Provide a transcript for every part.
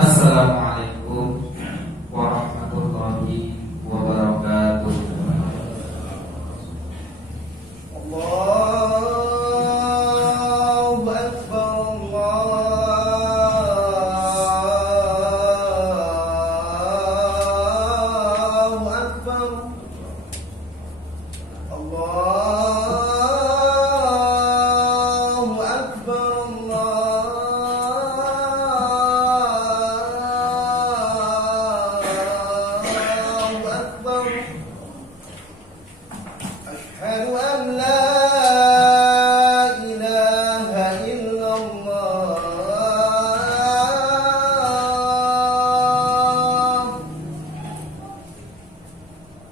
Assalamualaikum warahmatullahi wabarakatuh. Allahu Akbar, Allahu Akbar, Allahu Akbar, Asyhadu an la ilaha illallah,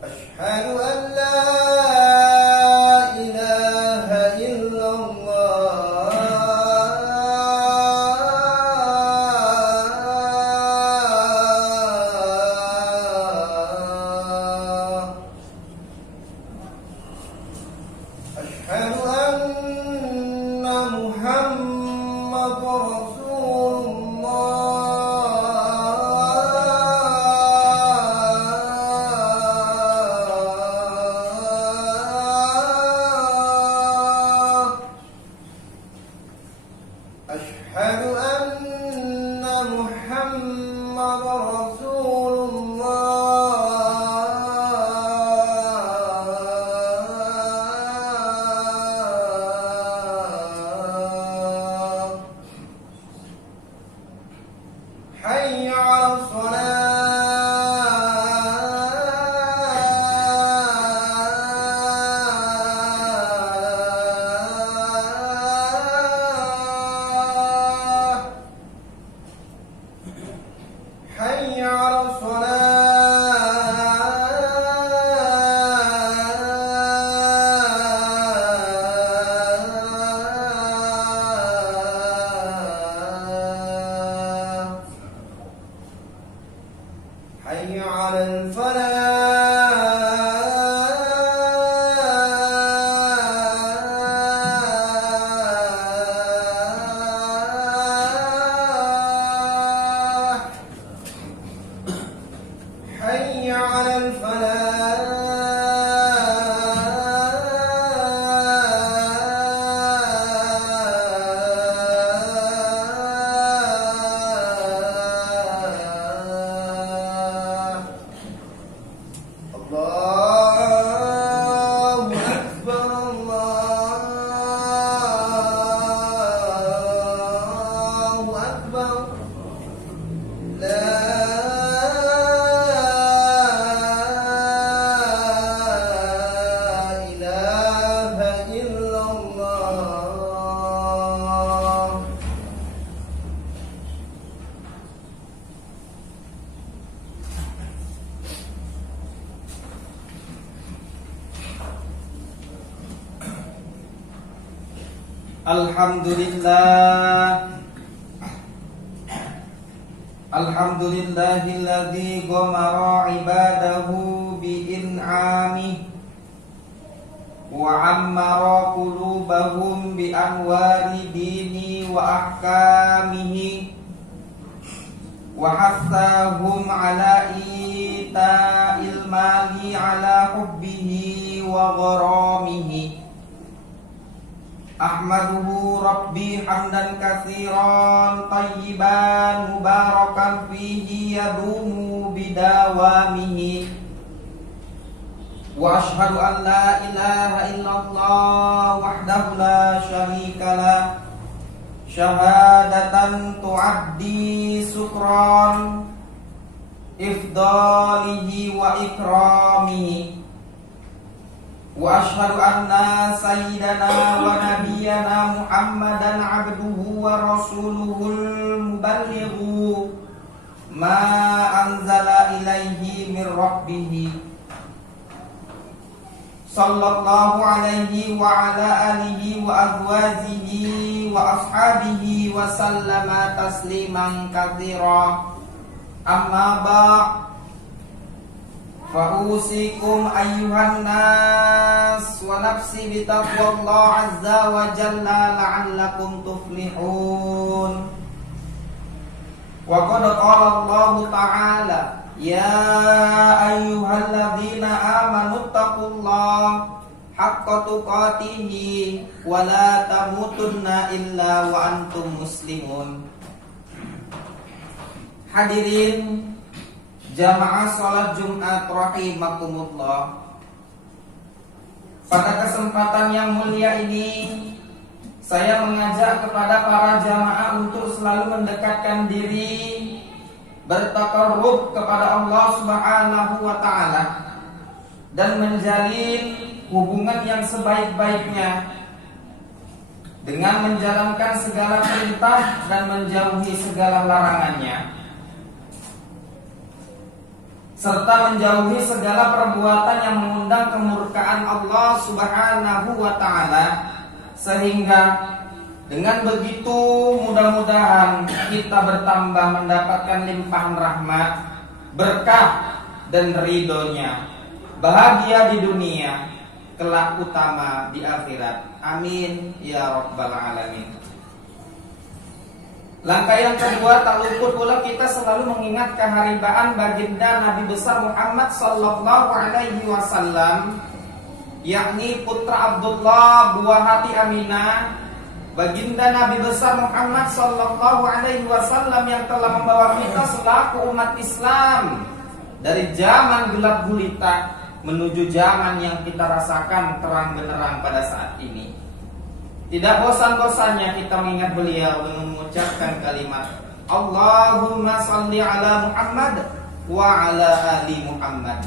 Asyhadu an la ilaha illallah, Asyhadu anna Muhammadar Rasulullah, Asyhadu anna Muhammadar Rasulullah. Hayya 'alas shalah, Hayya 'alas shalah. Alhamdulillahilladzi ghamara ibadahu bi'in'amih wa ammara qulubahum bi anwari dini wa ahkamihi wa hassahum ala ita'il mali ala hubbihi wa gharamihi. Ahmaduhu Rabbi hamdan katsiran tayyiban mubarakan fihi yadumu bidawamihi. Wa ashhadu an la ilaha illallah wahdahu la syarika lah, syahadatan tu'addi syukran ifdalihi wa ikramihi. Wa ashhadu anna sayyidana wa nabiyyana Muhammadan abduhu wa rasuluhul muballighu ma anzala ilaihi min rabbih. Sallallahu alaihi wa ala alihi wa azwajihi wa ashabihi wa sallama tasliman katsira. Amma ba'd. Fa'usikum ayyuhan nas wa nafsi bitaqwallah azza wa jalla la'allakum tuflihun. Wa qad qala Allah ta'ala ya ayyuhalladzina amanu taqullaha haqqa tuqatih wa la tamutunna illa wa antum muslimun. Hadirin jamaah sholat Jumat rahimakumullah. Pada kesempatan yang mulia ini, saya mengajak kepada para jamaah untuk selalu mendekatkan diri, bertaqarrub kepada Allah Subhanahu wa taala dan menjalin hubungan yang sebaik-baiknya dengan menjalankan segala perintah dan menjauhi segala larangannya, serta menjauhi segala perbuatan yang mengundang kemurkaan Allah Subhanahu wa taala, sehingga dengan begitu mudah-mudahan kita bertambah mendapatkan limpahan rahmat, berkah dan ridhonya, bahagia di dunia, kelak utama di akhirat. Amin ya rabbal alamin. Langkah yang kedua, tak luput pula kita selalu mengingat keharibaan baginda Nabi besar Muhammad sallallahu alaihi wasallam, yakni putra Abdullah buah hati Aminah, baginda Nabi besar Muhammad sallallahu alaihi wasallam yang telah membawa kita selaku umat Islam dari zaman gelap gulita menuju zaman yang kita rasakan terang benderang pada saat ini. Tidak bosan-bosannya kita mengingat beliau dengan mengucapkan kalimat Allahumma salli ala Muhammad wa ala ali Muhammad.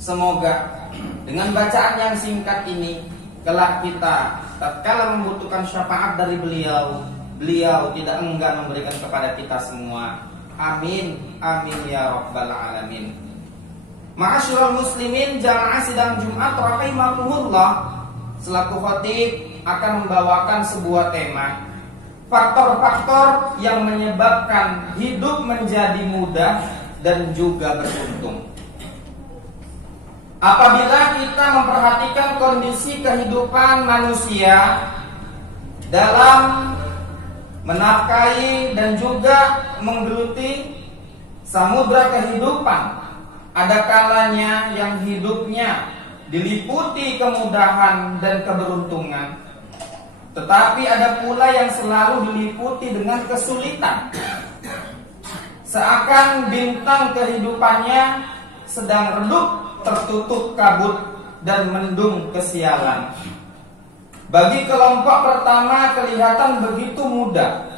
Semoga dengan bacaan yang singkat ini, kelak kita tatkala membutuhkan syafaat dari beliau, beliau tidak enggan memberikan kepada kita semua. Amin, amin ya rabbal alamin. Ma'asyiral muslimin, jamaah sidang Jumat rahimakumullah, selaku khatib akan membawakan sebuah tema, faktor-faktor yang menyebabkan hidup menjadi mudah dan juga beruntung. Apabila kita memperhatikan kondisi kehidupan manusia dalam menafkahi dan juga menggeluti samudra kehidupan, ada kalanya yang hidupnya diliputi kemudahan dan keberuntungan, tetapi ada pula yang selalu diliputi dengan kesulitan, seakan bintang kehidupannya sedang redup, tertutup kabut dan mendung kesialan. Bagi kelompok pertama kelihatan begitu mudah,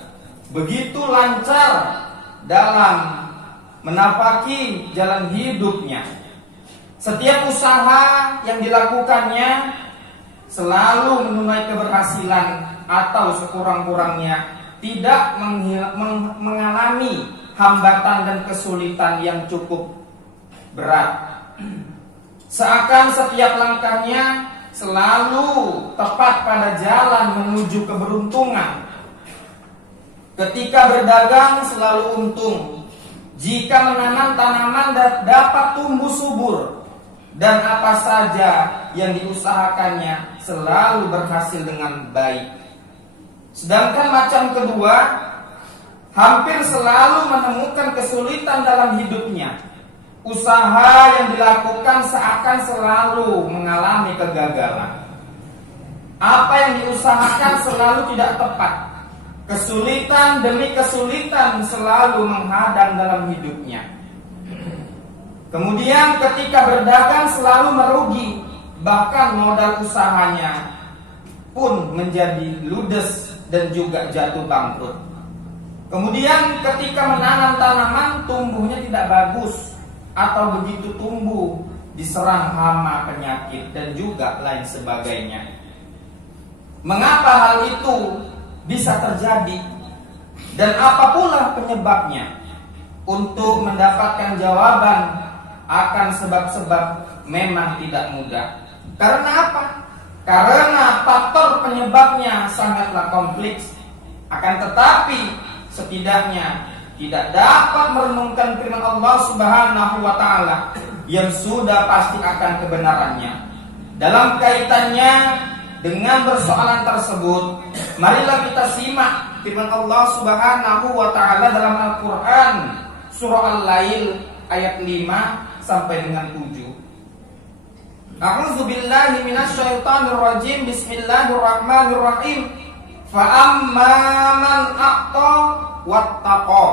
begitu lancar dalam menapaki jalan hidupnya. Setiap usaha yang dilakukannya selalu menuai keberhasilan atau sekurang-kurangnya tidak mengalami hambatan dan kesulitan yang cukup berat. Seakan setiap langkahnya selalu tepat pada jalan menuju keberuntungan. Ketika berdagang selalu untung. Jika menanam tanaman dapat tumbuh subur. Dan apa saja yang diusahakannya selalu berhasil dengan baik. Sedangkan macam kedua, hampir selalu menemukan kesulitan dalam hidupnya. Usaha yang dilakukan seakan selalu mengalami kegagalan. Apa yang diusahakan selalu tidak tepat. Kesulitan demi kesulitan selalu menghadang dalam hidupnya. Kemudian ketika berdagang selalu merugi. Bahkan modal usahanya pun menjadi ludes dan juga jatuh bangkrut. Kemudian ketika menanam tanaman tumbuhnya tidak bagus, atau begitu tumbuh diserang hama, penyakit dan juga lain sebagainya. Mengapa hal itu bisa terjadi dan apa pula penyebabnya? Untuk mendapatkan jawaban akan sebab-sebab memang tidak mudah. Karena apa? Karena faktor penyebabnya sangatlah kompleks. Akan tetapi setidaknya tidak dapat merenungkan firman Allah Subhanahu wa taala yang sudah pasti akan kebenarannya. Dalam kaitannya dengan persoalan tersebut, marilah kita simak firman Allah Subhanahu wa taala dalam Al-Qur'an surah Al-Lail ayat 5 sampai dengan 7. A'udzu billahi minasyaitonir rajim. Bismillahirrahmanirrahim. Fa amma man a'ta wattaqa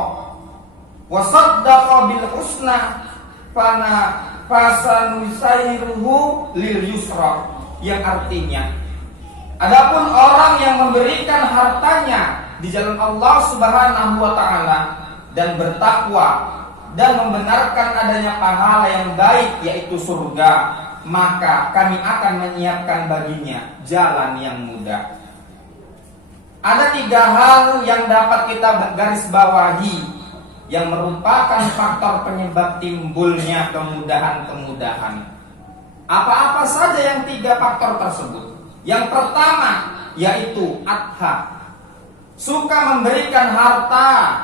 wa saddaqa bil husna fasanusairuhu lil yusra, yang artinya, adapun orang yang memberikan hartanya di jalan Allah Subhanahu wa taala dan bertakwa dan membenarkan adanya pahala yang baik yaitu surga, maka kami akan menyiapkan baginya jalan yang mudah. Ada 3 hal yang dapat kita garis bawahi yang merupakan faktor penyebab timbulnya kemudahan-kemudahan. Apa-apa saja yang 3 faktor tersebut? Yang pertama yaitu adha, suka memberikan harta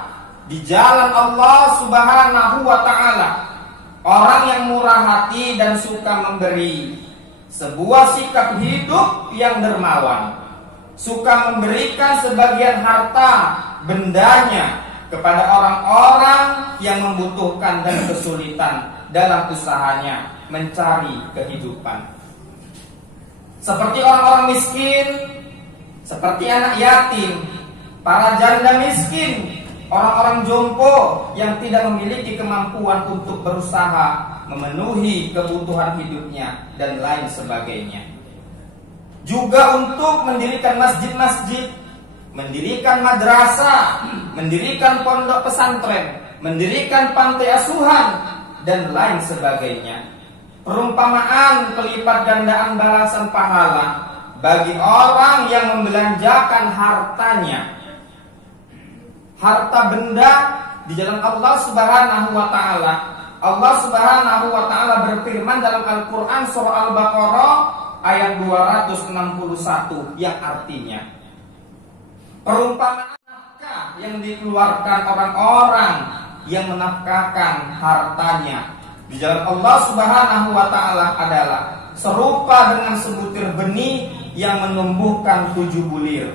di jalan Allah Subhanahu wa taala. Orang yang murah hati dan suka memberi, sebuah sikap hidup yang dermawan. Suka memberikan sebagian harta bendanya kepada orang-orang yang membutuhkan dan kesulitan dalam usahanya mencari kehidupan. Seperti orang-orang miskin, seperti anak yatim, para janda miskin, orang-orang jompo yang tidak memiliki kemampuan untuk berusaha memenuhi kebutuhan hidupnya dan lain sebagainya. Juga untuk mendirikan masjid-masjid, mendirikan madrasah, mendirikan pondok pesantren, mendirikan pantai asuhan dan lain sebagainya. Perumpamaan pelipat gandaan balasan pahala bagi orang yang membelanjakan hartanya, harta benda di jalan Allah Subhanahu wa taala. Allah Subhanahu wa taala berfirman dalam Al-Qur'an surah Al-Baqarah ayat 261 yang artinya, perumpamaan nafkah yang dikeluarkan orang-orang yang menafkahkan hartanya di jalan Allah Subhanahu wa taala adalah serupa dengan sebutir benih yang menumbuhkan 7 bulir.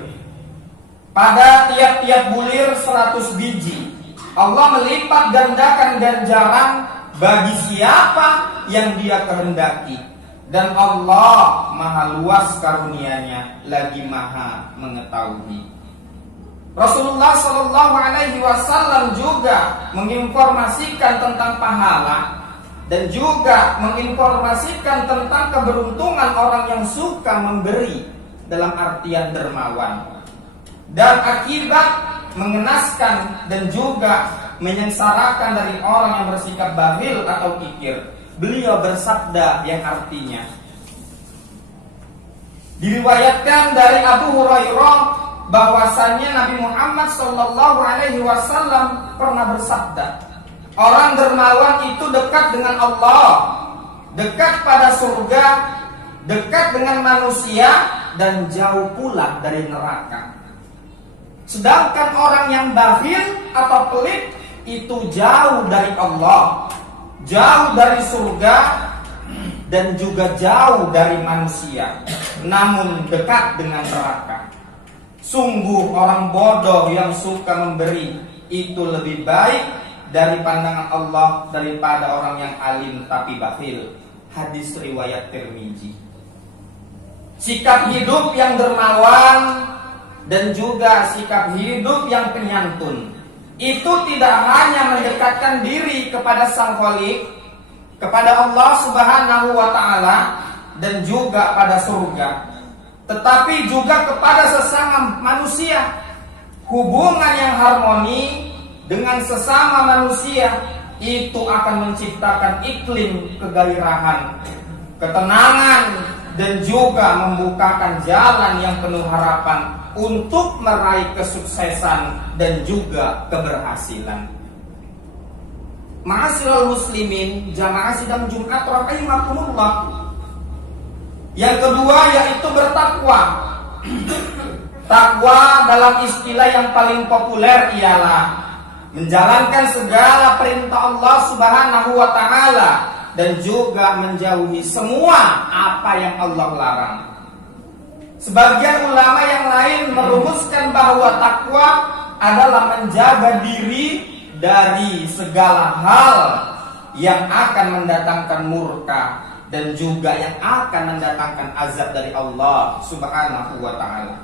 Pada tiap-tiap bulir 100 biji. Allah melipat gandakan ganjaran bagi siapa yang Dia kehendaki. Dan Allah maha luas karunia-Nya, lagi maha mengetahui. Rasulullah SAW juga menginformasikan tentang pahala dan juga menginformasikan tentang keberuntungan orang yang suka memberi dalam artian dermawan. Dan akibat mengenaskan dan juga menyengsarakan dari orang yang bersikap bakhil atau kikir. Beliau bersabda yang artinya, diriwayatkan dari Abu Hurairah bahwasannya Nabi Muhammad SAW pernah bersabda, orang dermawan itu dekat dengan Allah, dekat pada surga, dekat dengan manusia, dan jauh pula dari neraka. Sedangkan orang yang bakhil atau pelit itu jauh dari Allah, jauh dari surga, dan juga jauh dari manusia, namun dekat dengan neraka. Sungguh orang bodoh yang suka memberi itu lebih baik dari pandangan Allah daripada orang yang alim tapi bakhil. Hadis riwayat Tirmizi. Sikap hidup yang dermawan dan juga sikap hidup yang penyantun itu tidak hanya mendekatkan diri kepada Sang Khalik, kepada Allah Subhanahu wa Ta'ala, dan juga pada surga, tetapi juga kepada sesama manusia. Hubungan yang harmoni dengan sesama manusia itu akan menciptakan iklim kegairahan, ketenangan, dan juga membukakan jalan yang penuh harapan untuk meraih kesuksesan dan juga keberhasilan. Ma'asyiral muslimin, jamaah sidang Jumat rahimakumullah. Yang kedua yaitu bertakwa. Takwa dalam istilah yang paling populer ialah menjalankan segala perintah Allah Subhanahu wa Ta'ala dan juga menjauhi semua apa yang Allah larang. Sebagian ulama yang lain merumuskan bahwa takwa adalah menjaga diri dari segala hal yang akan mendatangkan murka dan juga yang akan mendatangkan azab dari Allah Subhanahu wa Ta'ala.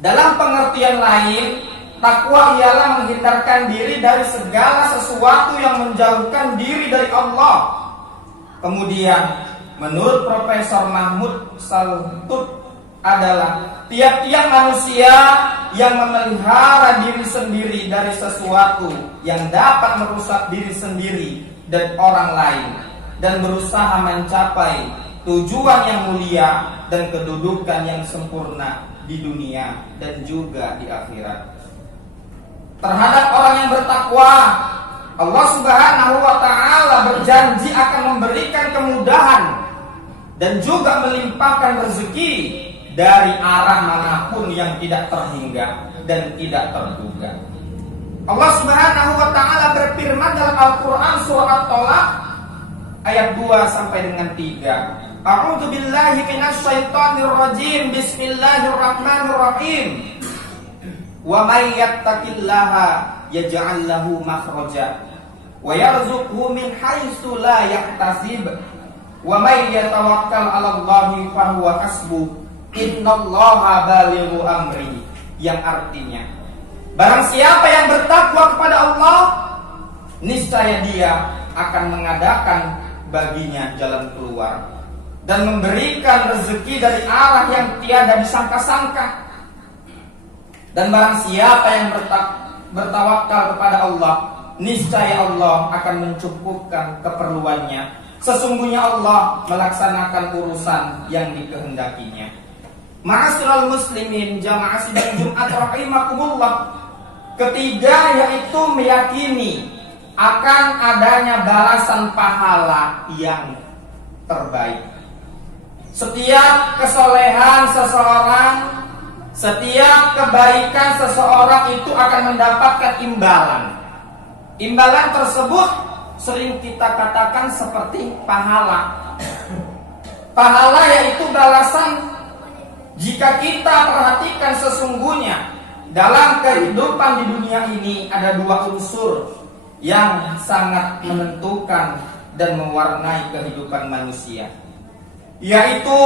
Dalam pengertian lain, takwa ialah menghindarkan diri dari segala sesuatu yang menjauhkan diri dari Allah. Kemudian, menurut Profesor Mahmud Saltut adalah tiap-tiap manusia yang memelihara diri sendiri dari sesuatu yang dapat merusak diri sendiri dan orang lain, dan berusaha mencapai tujuan yang mulia dan kedudukan yang sempurna di dunia dan juga di akhirat. Terhadap orang yang bertakwa, Allah Subhanahu wa Ta'ala berjanji akan memberikan kemudahan dan juga melimpahkan rezeki dari arah manapun yang tidak terhingga dan tidak terduga. Allah Subhanahu wa Ta'ala berfirman dalam Al-Quran surah At-Tolaq ayat 2 sampai dengan 3. A'udzu billahi minasyaitonir rajim. Bismillahirrahmanirrahim. Wa may yattaqillaha yaj'al lahu makhraja wa yarzuqhu min haitsu la yahtasib. Wa may yatawakkal 'alallahi fahuwa hasbuh. Innallaha balighu amri. Yang artinya, barang siapa yang bertakwa kepada Allah, niscaya dia akan mengadakan baginya jalan keluar dan memberikan rezeki dari arah yang tiada disangka-sangka. Dan barang siapa yang bertawakal kepada Allah, niscaya Allah akan mencukupkan keperluannya. Sesungguhnya Allah melaksanakan urusan yang dikehendakinya. Ma'asyiral muslimin, jamaah sidang Jumat rahimakumullah. Ketiga yaitu meyakini akan adanya balasan pahala yang terbaik. Setiap kesolehan seseorang, setiap kebaikan seseorang itu akan mendapatkan imbalan. Imbalan tersebut sering kita katakan seperti pahala. Pahala yaitu balasan. Jika kita perhatikan sesungguhnya dalam kehidupan di dunia ini ada dua unsur yang sangat menentukan dan mewarnai kehidupan manusia, yaitu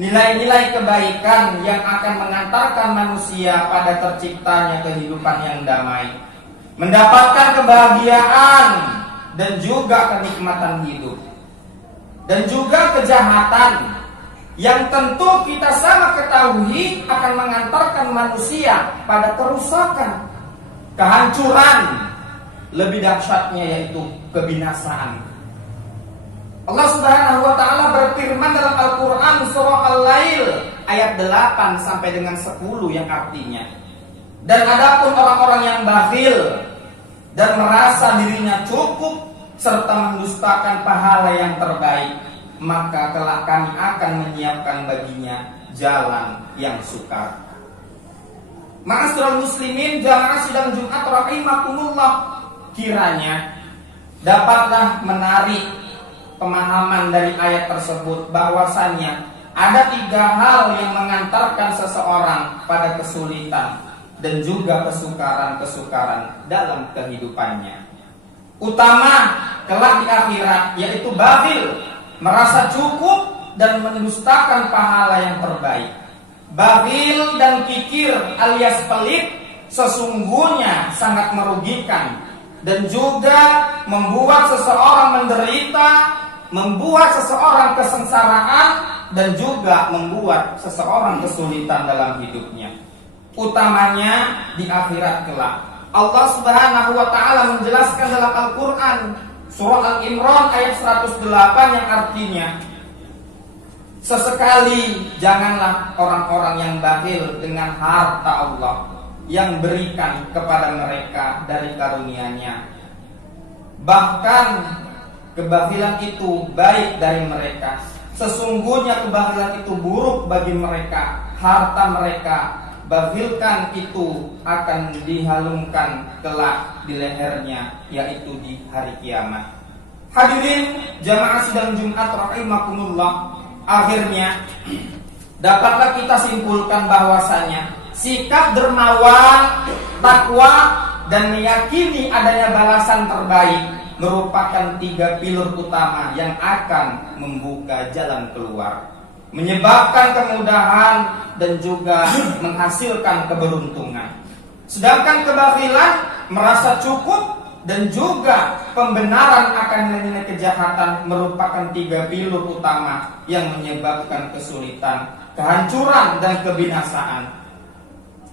nilai-nilai kebaikan yang akan mengantarkan manusia pada terciptanya kehidupan yang damai, mendapatkan kebahagiaan dan juga kenikmatan hidup, dan juga kejahatan yang tentu kita sama ketahui akan mengantarkan manusia pada kerusakan, kehancuran, lebih dahsyatnya yaitu kebinasaan. Allah Subhanahu wa taala berfirman dalam Al-Qur'an surah Al-Lail ayat 8 sampai dengan 10 yang artinya, dan adapun orang-orang yang bakhil dan merasa dirinya cukup serta mendustakan pahala yang terbaik, maka kelak kami akan menyiapkan baginya jalan yang sukar. Ma'asyiral muslimin jamaah sidang Jumat rahimakumullah, kiranya dapatlah menarik pemahaman dari ayat tersebut bahwasannya ada 3 hal yang mengantarkan seseorang pada kesulitan dan juga kesukaran-kesukaran dalam kehidupannya. Utama kelak di akhirat yaitu bakhil, merasa cukup dan mendustakan pahala yang terbaik. Bakhil dan kikir alias pelit sesungguhnya sangat merugikan dan juga membuat seseorang menderita, membuat seseorang kesengsaraan, dan juga membuat seseorang kesulitan dalam hidupnya. Utamanya di akhirat kelak. Allah Subhanahu wa taala menjelaskan dalam Al-Qur'an surah Al-Imran ayat 108 yang artinya, sesekali janganlah orang-orang yang bakhil dengan harta Allah yang berikan kepada mereka dari karunia-Nya. Bahkan kebakhilan itu baik dari mereka. Sesungguhnya kebakhilan itu buruk bagi mereka. Harta mereka bakhilkan itu akan dihalungkan kelak di lehernya, yaitu di hari kiamat. Hadirin jamaah sidang Jumat rahimakumullah, akhirnya dapatlah kita simpulkan bahwasanya sikap dermawan, takwa, dan meyakini adanya balasan terbaik merupakan 3 pilar utama yang akan membuka jalan keluar, menyebabkan kemudahan dan juga menghasilkan keberuntungan. Sedangkan kebakhilan, merasa cukup, dan juga pembenaran akan nilai kejahatan merupakan 3 pilar utama yang menyebabkan kesulitan, kehancuran, dan kebinasaan.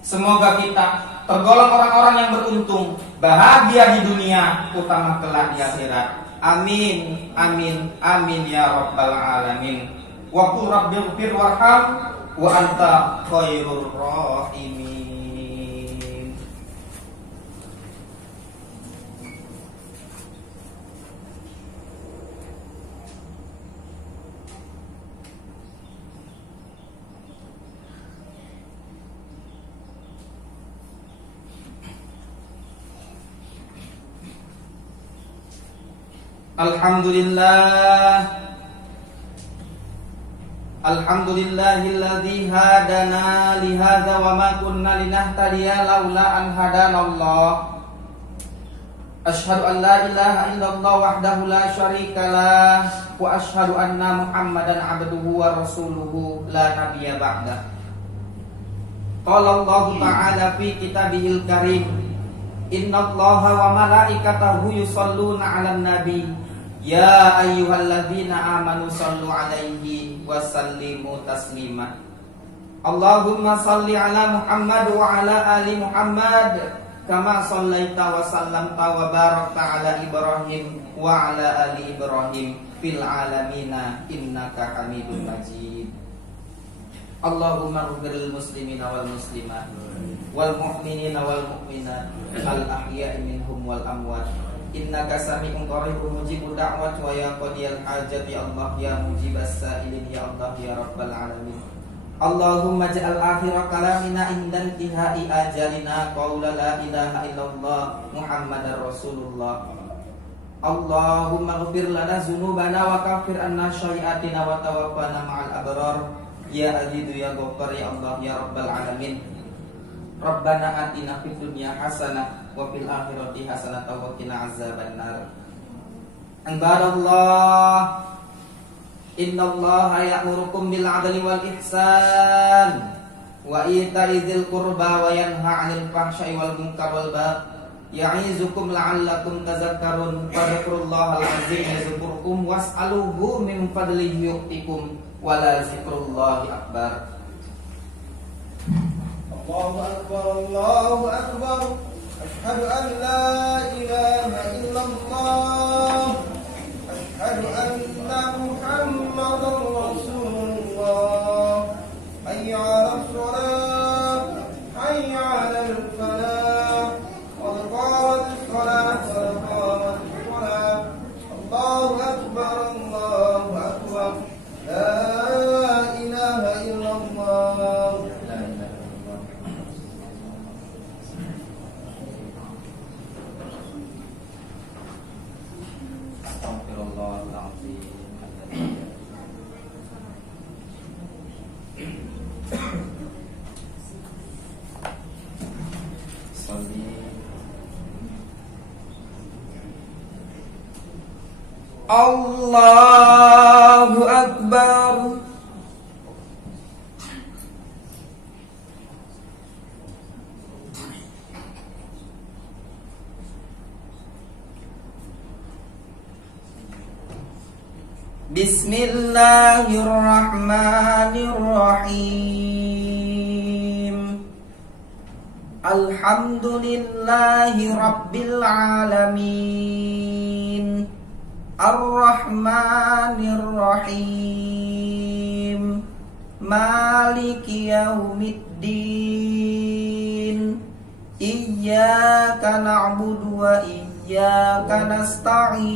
Semoga kita tergolong orang-orang yang beruntung, bahagia di dunia, utama kelak di akhirat. Amin, amin, amin ya rabbal alamin. Wa qul rabbighfir warham wa anta khairur rahimin. Alhamdulillahilladzi hadana li hadza wa ma kunna linahtadiya laula an hadanallah. Asyhadu an la ilaha illallah wahdahu la syarikalah wa asyhadu anna Muhammadan abduhu wa rasuluhu la nabiyya ba'dah. Qala Allah ta'ala fi kitabihil karim, innallaha wa malaikatahu yusholluna 'alan nabi. Ya ayyuhalladzina amanu sallu alaihi wa sallimu taslima. Allahumma salli ala Muhammad wa ala ali Muhammad kama sallaita wa sallamta wa barakta ala Ibrahim wa ala ali Ibrahim fil alamina innaka Hamidum Majid. Allahumma ighfir lil muslimina wal muslimat wal mu'minina wal mu'minat al ahya'i minhum wal amwat. Innaka sami'un qaribun mujibud da'wat wa ya qadiyal hajat ya Allah ya mujibas sa'ilin ya Allah ya rabbal alamin. Allahumma ja'al akhira kalamina indan tihai ajalina qawla la ilaha illallah Muhammadar Rasulullah. Allahumma ighfir lana dzunubana wa kaffir anna sayyi'atina wa tawaffana ma'al abrar ya azizu ya ghaffar ya Allah ya rabbal alamin. Rabbana atina fid dunya hasanah wa fil akhirati hasanah wa qina azabannar. Ibadallah, innallaha ya'murukum bil 'adli wal ihsan wa ita'i dzil qurba wa yanha 'anil fahsya'i wal munkar wal baghi ya'izukum la'allakum tazakkarun fadhkurullahal azim yazkurkum was'aluhu min fadlihi yu'tikum wa la zikrullahi akbar. Allahu akbar, Allahu akbar. Asyhadu an la ilaha illallah. Asyhadu anna Muhammadar Rasulullah. Hayya 'alas shalah, hayya 'alal falah. Qad qamatis shalah, qad qamatis shalah. Allahu akbar, Allahu akbar. La ilaha illallah. Allahu akbar. Bismillahirrahmanirrahim. Alhamdulillahi rabbil alamin. Ar-Rahmanir-Rahim. Maliki yaumiddin. Iyyaka na'budu wa iyyaka nasta'in.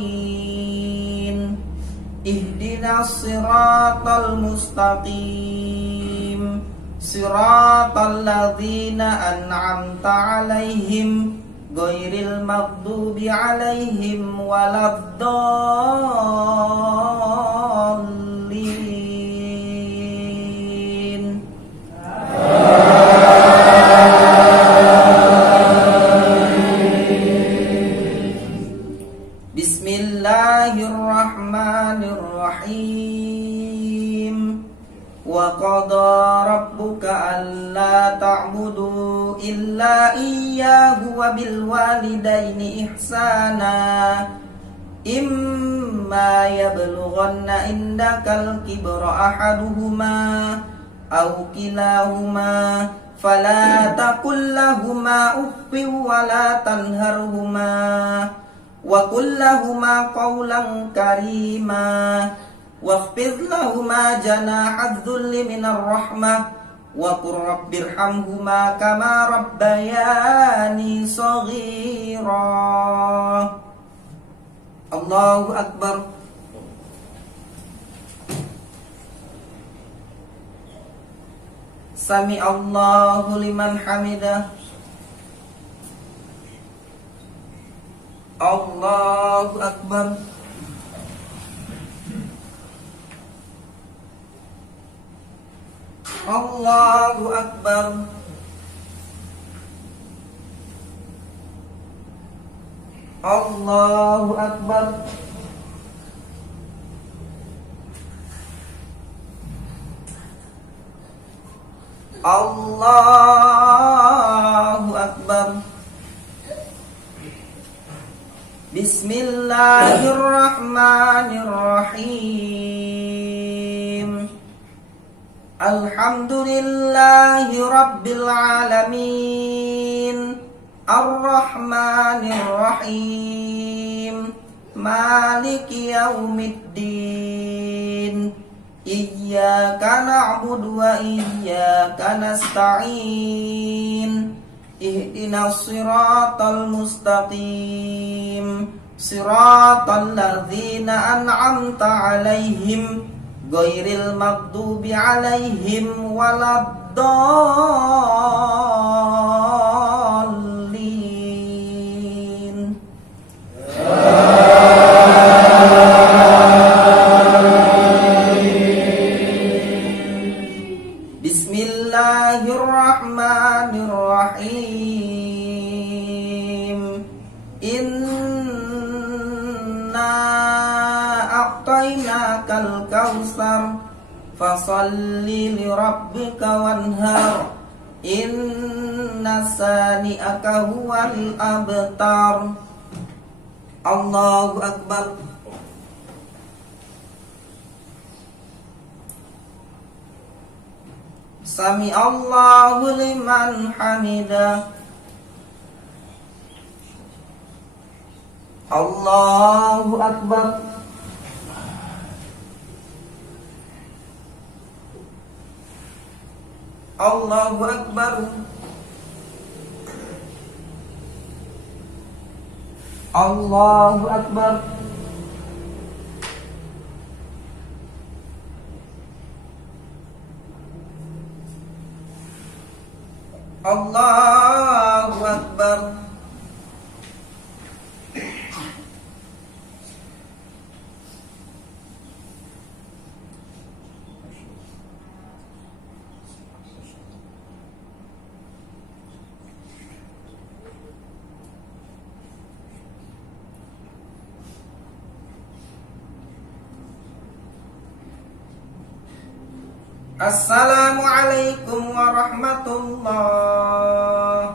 Ihdinas siratal mustaqim. Siratal ladzina an'amta 'alaihim ghairil maghdubi 'alaihim waladdallin. Bismillahirrahmanirrahim. Wa qada rabbuka alla ta'budu illa iyyahu wa bil walidaini ihsana. Imma yablughanna indakal kibra ahaduhuma aw kilahuma fala taqul lahumā uffin wa la tanharhumā wa qul lahumā qawlan karīmā wakhfid lahumā janāha adh-dhulli minar rahmah wa qur rabbirhamhumā kamā rabbayānī shaghīrā. Allahu akbar. Sami Allahu liman hamidah. Allahu akbar. Allahu akbar. Allahu akbar. Allahu akbar. Bismillahirrahmanirrahim. Alhamdulillahi rabbil alamin. Ar-Rahmanir-Rahim. Maliki yaumiddin. Iyyaka na'budu wa iyyaka nasta'in. Ihdinas siratal mustaqim. Siratal ladzina an'amta 'alaihim ghairil maghdubi 'alaihim waladdallin. Bismillahirrahmanirrahim. Inna a'tainakal kautsar fasholli li rabbika wanhar. Inna inna sani'aka huwal abtar. Allahu akbar. Sami Allahu liman hamidah. Allahu akbar. Allahu akbar. Allahu akbar. Allahu akbar. Assalamualaikum warahmatullah.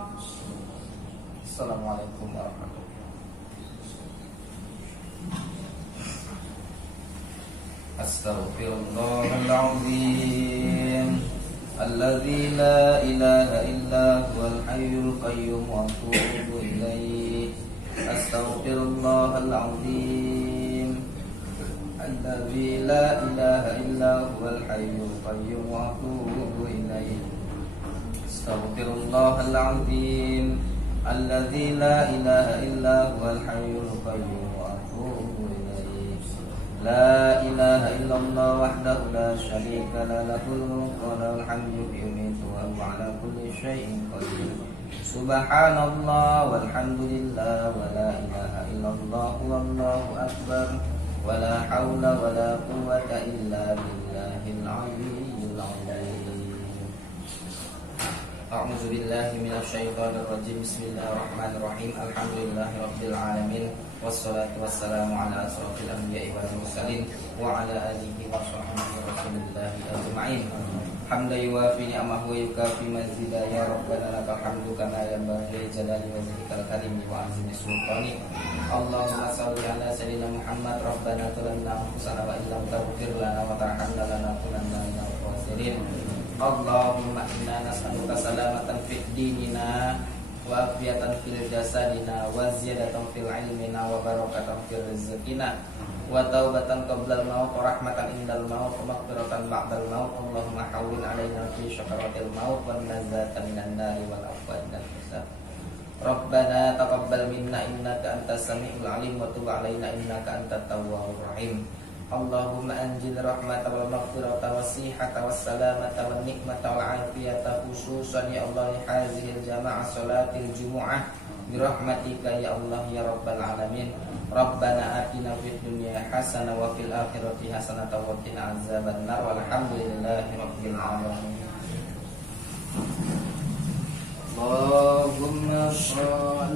Assalamualaikum warahmatullah. Astaghfirullahaladzim alladzi la ilaha illa huwal hayyul qayyum wa atubu ilaih. Astaghfirullahaladzim الذي لا إله إلا هو الحي القيوم وأتوب إليه. أستغفر الله العظيم الذي لا إله إلا هو الحي القيوم وأتوب إليه. لا إله إلا الله وحده لا شريك له له الملك وله الحمد يميت وهو على كل شيء قدير. سبحان الله والحمد لله ولا إله إلا الله والله أكبر ولا حول ولا قوة إلا بالله العلي العظيم. أعوذ بالله من الشيطان الرجيم. بسم الله الرحمن الرحيم. الحمد لله رب العالمين والصلاة والسلام على أشرف الأنبياء والمرسلين وعلى آله وصحبه رسول الله أجمعين. حمدا يوافي نعمه ويكافي مزيدا. يا ربنا لك الحمد كما ينبغي لجلال وجهك الكريم وعظيم سلطانك. اللهم صل على سيدنا محمد. ربنا ظلمنا أنفسنا وإن لم تغفر لنا وترحمنا لنكونن من الخاسرين. اللهم إنا نسألك سلامة في ديننا وعافية في جسدنا وزيادة في علمنا وبركة في رزقنا وتوبة قبل الموت ورحمة عند الموت ومغفرة بعد الموت. اللهم حول علينا في شكرات الموت والنجاة من النار والعفو عند الحساب. ربنا تقبل منا إنك أنت السميع العليم وتب علينا إنك أنت التواب الرحيم. اللهم أنزل الرحمة والمغفرة والصحة والسلامة والنعمة والعافية خصوصا يا الله هذه الجماعة صلاة الجمعة برحمتك يا الله يا رب العالمين. ربنا آتنا في الدنيا حسنة وفي الآخرة حسنة وقنا عذاب النار والحمد لله رب العالمين. اللهم صل